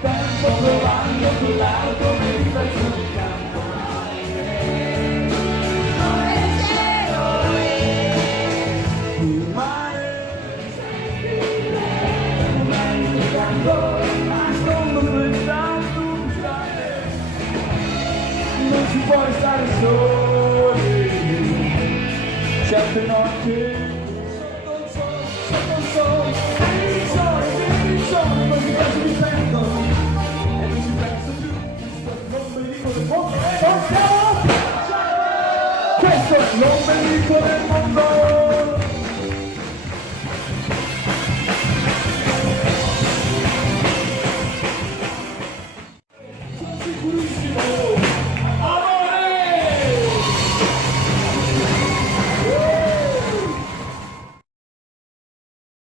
tempo provando con l'auto mi rifaccio un campo. Non è cielo il mare, momenti quando nascondo questa stupidità. Non si può restare soli certe notti sotto il sole, vieni il sole, così quasi mi perdono e non ci penso più. Questo è l'ombelico del mondo.